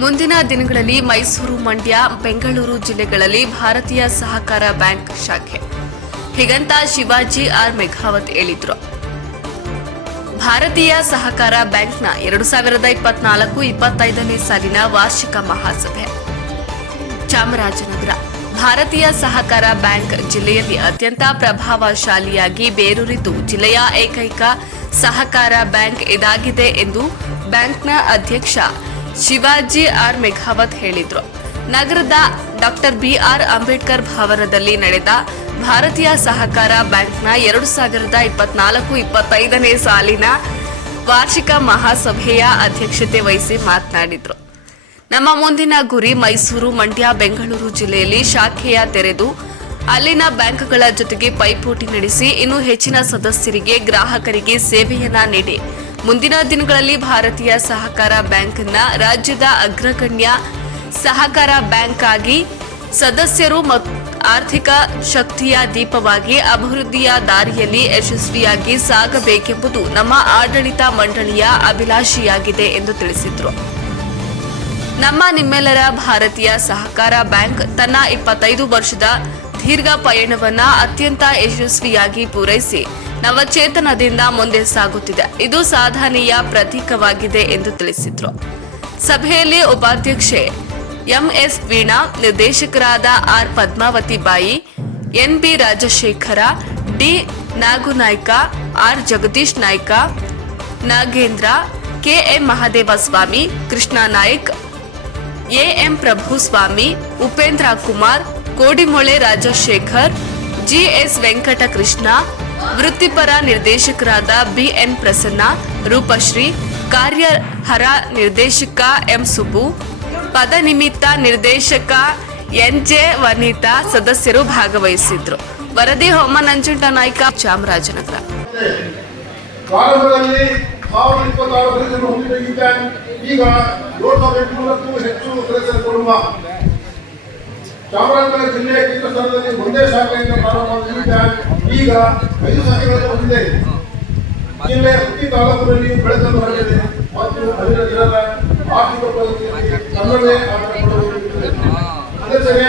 ಮುಂದಿನ ದಿನಗಳಲ್ಲಿ ಮೈಸೂರು ಮಂಡ್ಯ, ಬೆಂಗಳೂರು ಜಿಲ್ಲೆಗಳಲ್ಲಿ ಭಾರತೀಯ ಸಹಕಾರ ಬ್ಯಾಂಕ್ ಶಾಖೆ. ಹೀಗಂತ ಶಿವಾಜಿ ಆರ್ ಮೆಘಾವತ್ ಹೇಳಿದ್ರು. ಭಾರತೀಯ ಸಹಕಾರ ಬ್ಯಾಂಕ್ನ ಎರಡು ಸಾವಿರದ ಇಪ್ಪತ್ನಾಲ್ಕು ಇಪ್ಪತ್ತೈದನೇ ಸಾಲಿನ ವಾರ್ಷಿಕ ಮಹಾಸಭೆ. ಚಾಮರಾಜನಗರ. ಭಾರತೀಯ ಸಹಕಾರ ಬ್ಯಾಂಕ್ ಜಿಲ್ಲೆಯಲ್ಲಿ ಅತ್ಯಂತ ಪ್ರಭಾವಶಾಲಿಯಾಗಿ ಬೇರೂರಿದ್ದು ಜಿಲ್ಲೆಯ ಏಕೈಕ ಸಹಕಾರ ಬ್ಯಾಂಕ್ ಇದಾಗಿದೆ ಎಂದು ಬ್ಯಾಂಕ್ನ ಅಧ್ಯಕ್ಷ ಶಿವಾಜಿ ಆರ್ ಮೆಘಾವತ್ ಹೇಳಿದ್ರು. ನಗರದ ಡಾಕ್ಟರ್ ಬಿ ಆರ್ ಅಂಬೇಡ್ಕರ್ ಭವನದಲ್ಲಿ ನಡೆದ ಭಾರತೀಯ ಸಹಕಾರ ಬ್ಯಾಂಕ್ನ ಎರಡು ಸಾವಿರದ ಇಪ್ಪತ್ನಾಲ್ಕು ಇಪ್ಪತ್ತೈದನೇ ಸಾಲಿನ ವಾರ್ಷಿಕ ಮಹಾಸಭೆಯ ಅಧ್ಯಕ್ಷತೆ ವಹಿಸಿ ಮಾತನಾಡಿದರು. ನಮ್ಮ ಮುಂದಿನ ಗುರಿ ಮೈಸೂರು, ಮಂಡ್ಯ, ಬೆಂಗಳೂರು ಜಿಲ್ಲೆಯಲ್ಲಿ ಶಾಖೆಯ ತೆರೆದು ಅಲ್ಲಿನ ಬ್ಯಾಂಕ್ಗಳ ಜೊತೆಗೆ ಪೈಪೋಟಿ ನಡೆಸಿ ಇನ್ನೂ ಹೆಚ್ಚಿನ ಸದಸ್ಯರಿಗೆ ಗ್ರಾಹಕರಿಗೆ ಸೇವೆಯನ್ನ ನೀಡಿ. ಮುಂದಿನ ದಿನಗಳಲ್ಲಿ ಭಾರತೀಯ ಸಹಕಾರ ಬ್ಯಾಂಕ್ನ ರಾಜ್ಯದ ಅಗ್ರಗಣ್ಯ ಸಹಕಾರ ಬ್ಯಾಂಕ್ ಆಗಿ ಸದಸ್ಯರು ಮತ್ತು ಆರ್ಥಿಕ ಶಕ್ತಿಯ ದೀಪವಾಗಿ ಅಭಿವೃದ್ಧಿಯ ದಾರಿಯಲ್ಲಿ ಯಶಸ್ವಿಯಾಗಿ ಸಾಗಬೇಕೆಂಬುದು ನಮ್ಮ ಆಡಳಿತ ಮಂಡಳಿಯ ಅಭಿಲಾಷೆಯಾಗಿದೆ ಎಂದು ತಿಳಿಸಿದರು. ನಮ್ಮ ನಿಮ್ಮೆಲ್ಲರ ಭಾರತೀಯ ಸಹಕಾರ ಬ್ಯಾಂಕ್ ತನ್ನ ಇಪ್ಪತ್ತೈದು ವರ್ಷದ ದೀರ್ಘ ಪಯಣವನ್ನ ಅತ್ಯಂತ ಯಶಸ್ವಿಯಾಗಿ ಪೂರೈಸಿ ನವಚೇತನದಿಂದ ಮುಂದೆ ಸಾಗುತ್ತಿದೆ. ಇದು ಸಾಧನೆಯ ಪ್ರತೀಕವಾಗಿದೆ ಎಂದು ತಿಳಿಸಿದರು. ಸಭೆಯಲ್ಲಿ ಉಪಾಧ್ಯಕ್ಷೆ ಎಂಎಸ್ ವೀಣಾ, ನಿರ್ದೇಶಕರಾದ R Padmavathi Bai, NB Rajashekara, D Nagunaik, R Jagadish Naik, Nagendra, KM Mahadevaswamy, Krishna Naik, AM Prabhuswamy, Upendra Kumar, Kodimole Rajashekar, GS Venkatakrishna ವೃತ್ತಿಪರ ನಿರ್ದೇಶಕರಾದ ಬಿಎನ್ ಪ್ರಸನ್ನ, ರೂಪಶ್ರೀ, ಕಾರ್ಯಹರ ನಿರ್ದೇಶಕ ಎಂ ಸುಬ್ಬು, ಪದನಿಮಿತ್ತ ನಿರ್ದೇಶಕ ಎನ್ಜೆ ವನಿತಾ ಸದಸ್ಯರು ಭಾಗವಹಿಸಿದ್ರು. ವರದಿ ಹೋಮ ನಂಜುಂಡ ನಾಯ್ಕ ಚಾಮರಾಜನಗರ. ಚಾಮರಾಜನಗರ ಜಿಲ್ಲೆಯ ಕೇಂದ್ರ ಒಂದೇ ಶಾಖೆಯಿಂದ ಈಗ ಐದು ಶಾಖೆಗಳನ್ನು ಹೊಂದಿದೆ. ಜಿಲ್ಲೆ ಪ್ರತಿ ತಾಲೂಕಿನಲ್ಲಿ ಬೆಳೆದನ್ನು ಹೊರಗಿದೆ ಮತ್ತು ಅಲ್ಲಿನ ಜನರ ಆರ್ಥಿಕ ಪ್ರಗತಿಯಲ್ಲಿ ತನ್ನದೇ ಆದ ಕೊಡುಗೆ ಸದಸ್ಯರೇ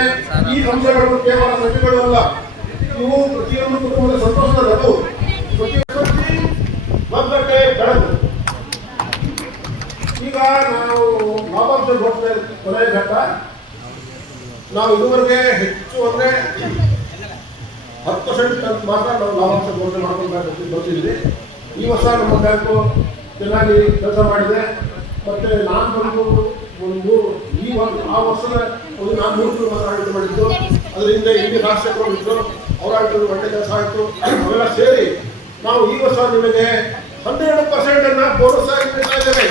ಈ ಅಂಶಗಳು ಕೇವಲ ಸಂಖ್ಯೆಗಳು ಅಲ್ಲ. ಇವು ಪ್ರತಿಯೊಂದು ಕುಟುಂಬದ ಸಂತೋಷದ ರಘು ಈಗ ನಾವು ಲಾಭಾಂಶ ಘೋಷಣೆ ಕೊನೆಯ ಘಟ್ಟ. ನಾವು ಇದುವರೆಗೆ ಹೆಚ್ಚು ಅಂದ್ರೆ ಹತ್ತು ಪರ್ಸೆಂಟ್ ಮಾತ್ರ ನಾವು ಲಾಭಾಂಶ ಘೋಷಣೆ ಮಾಡ್ಕೊಂಡು ಬರ್ತಿದ್ವಿ. ಈ ವರ್ಷ ನಮ್ಮ ಬ್ಯಾಂಕು ಚೆನ್ನಾಗಿ ಕೆಲಸ ಮಾಡಿದೆ. ಮತ್ತೆ ನಾನು ಬಂದು ಒಂದು ಈ ಒಂದು ಆ ವರ್ಷದ ಒಂದು ನಾನು ಮೂರು ಮಾತ್ರ ಆಡಳಿತ ಮಾಡಿದ್ದು. ಅದರಿಂದ ಇಲ್ಲಿ ರಾಷ್ಟ್ರಗಳು ಇದ್ರು ಅವರ ಆಡಳಿತ ಒಳ್ಳೆ ಕೆಲಸ ಆಯಿತು. ಅವೆಲ್ಲ ಸೇರಿ ನಾವು ಈ ವರ್ಷ ನಿಮಗೆ ಹನ್ನೆರಡು ಪರ್ಸೆಂಟನ್ನು ಬೋನಸ್ ಆಗಿ ನೀಡ್ತಾ ಇದ್ದೇವೆ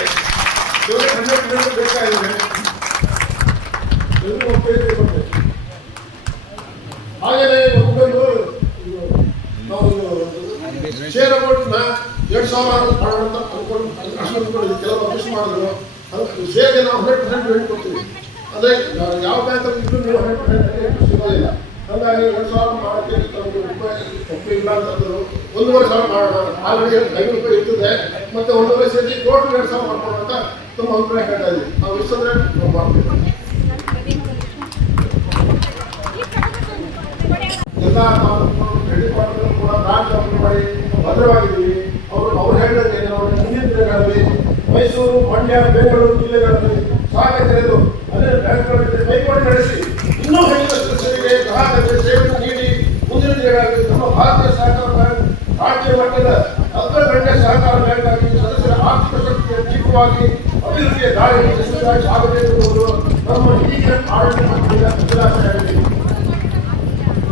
ಇವಾಗ ಹನ್ನೆರಡು ಪರ್ಸೆಂಟ್ ಬೇಕಾಗಿದೆ ಎಲ್ಲರೂ ಒಪ್ಪಿಗೆ ಕೊಡ್ತೇವೆ. ಹಾಗೆಯೇ ಒಬ್ಬರು ನಾವು ಶೇರ್ ಅಮೌಂಟ್ನ ಸಾವಿರ ಮಾಡೋಣ ಅಂತ ಅನ್ಕೊಂಡು ಅಷ್ಟು ಅನ್ಕೊಂಡಿದ್ವಿ ಕೆಲವರು ಅಭ್ಯಾಸ ಮಾಡಿದ್ರು. ಅದಕ್ಕೆ ಸೇವೆ ನಾವು ಹಂಡ್ರೆಡ್ ಪರ್ಸೆಂಟ್ ರೇಟ್ ಕೊಡ್ತೀವಿ ಅಂದರೆ ಯಾವ ಬ್ಯಾಂಕಲ್ಲಿ ಇದ್ರೂ ನೀವು ಹಂಡ್ರೆಡ್ ಪರ್ಸೆಂಟ್ ಸಿಗೋದಿಲ್ಲ. ಹಾಗಾಗಿ ಎರಡು ಸಾವಿರ ಮಾಡೋಕ್ಕೆ ಒಂದು ರೂಪಾಯಿ ಇಲ್ಲ ಅಂತಂದರು ಒಂದೂವರೆ ಸಾವಿರ ಮಾಡೋಣ ಆಲ್ರೆಡಿ ಐನೂರು ರೂಪಾಯಿ ಇರ್ತದೆ. ಮತ್ತೆ ಒಂದೂವರೆ ಸೇರಿ ಟೋಟಲ್ ಎರಡು ಸಾವಿರ ಮಾಡ್ಕೊಳ್ಳೋಣ ಅಂತ ತುಂಬ ಅಭಿಪ್ರಾಯ ಕೇಳ್ತಾ ಇದ್ದೀವಿ ನಾವು ಇಷ್ಟಂದ್ರೆ ಮಾಡ್ತೀವಿ. ಎಲ್ಲ ನಾವು ಕ್ರೆಡಿಟ್ ಕಾರ್ಡ್ಗಳು ಕೂಡ ಬ್ರಾಂಚ್ ಓಪನ್ ಮಾಡಿ ಭದ್ರವಾಗಿದ್ದೀವಿ ಅವರು ಅವ್ರು ಹೇಳಿದಂಗೆ ನಾವು ಮುಂದಿನ ದಿನಗಳಲ್ಲಿ ಮೈಸೂರು ಮಂಡ್ಯ ಬೆಂಗಳೂರು ಜಿಲ್ಲೆಗಳಲ್ಲಿ ಶಾಖೆ ತೆರೆದು ಅದೇ ಬ್ಯಾಂಕ್ಗಳ ಪೈಪೋಟಿ ನಡೆಸಿ ಇನ್ನೂ ಹೆಚ್ಚಿನ ಸದಸ್ಯರಿಗೆ ಗ್ರಾಹಕರಿಗೆ ಸೇವೆ ನೀಡಿ ಮುಂದಿನ ದಿನಗಳಲ್ಲಿ ನಮ್ಮ ಭಾರತೀಯ ಸಹಕಾರ ಬ್ಯಾಂಕ್, ರಾಜ್ಯ ಮಟ್ಟದ ಅಗ್ರಗಣ್ಯ ಸಹಕಾರ ಬ್ಯಾಂಕ್ ಆಗಿ ಸದಸ್ಯರ ಆರ್ಥಿಕ ಶಕ್ತಿಯ ದೀಪವಾಗಿ ಅಭಿವೃದ್ಧಿಯ ದಾರಿಯಲ್ಲಿ ಯಶಸ್ವಿಯಾಗಿ ಆಗಬೇಕು ಎಂಬುದು ನಮ್ಮ ಈಗಿನ ಆಡಳಿತ ಮಂಡಳಿಯ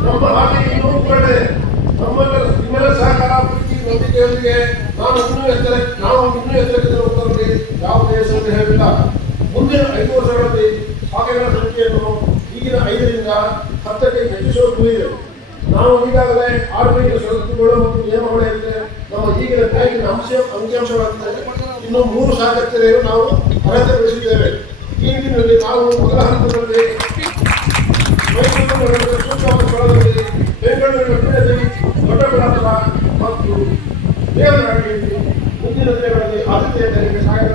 ನಮ್ಮ ಹಾಗೆ ಇನ್ನೂ ಕಡೆ ನಮ್ಮೆಲ್ಲರ ನಿಮ್ಮೆಲ್ಲ ಸಹಕಾರ ನಂಬಿಕೆಯೊಂದಿಗೆ ನಾವು ಇನ್ನೂ ಎತ್ತರ ನಾವು ಇನ್ನೂ ಹೋಗ್ತಾರೆ ಯಾವುದೇ ಮುಂದಿನ ಐದು ವರ್ಷಗಳಲ್ಲಿ ಶಾಖೆಗಳ ಸಂಖ್ಯೆಯನ್ನು ಈಗಿನ ಐದರಿಂದ ಹತ್ತಕ್ಕೆ ಹೆಚ್ಚಿಸುವ ಗುರಿಯಿದೆ ನಾವು ಈಗಾಗಲೇ ಆರ್ಥಿಕ ಷರತ್ತುಗಳು ಮತ್ತು ನಿಯಮಗಳಿಂದ ನಮ್ಮ ಈಗಿನ ಬ್ಯಾಂಕಿನ ಅಂಶ ಅಂಕಿಅಂಶಗಳಾಗಿದೆ ಇನ್ನು ಮೂರು ಶಾಖೆ ನಾವು ಅರ್ಹತೆ ಬಯಸಿದ್ದೇವೆ ಈ ನಿಟ್ಟಿನಲ್ಲಿ ನಾವು ಮೊದಲ ಹಂತದಲ್ಲಿ ಮೈಸೂರು ಬೆಂಗಳೂರಿನ ಮತ್ತು ದೇವನಹಳ್ಳಿಯಲ್ಲಿ ಮುಂದಿನ ದಿನಗಳಲ್ಲಿ ಆದ್ಯತೆಯ ಮೇರೆಗೆ ಸಾಗರ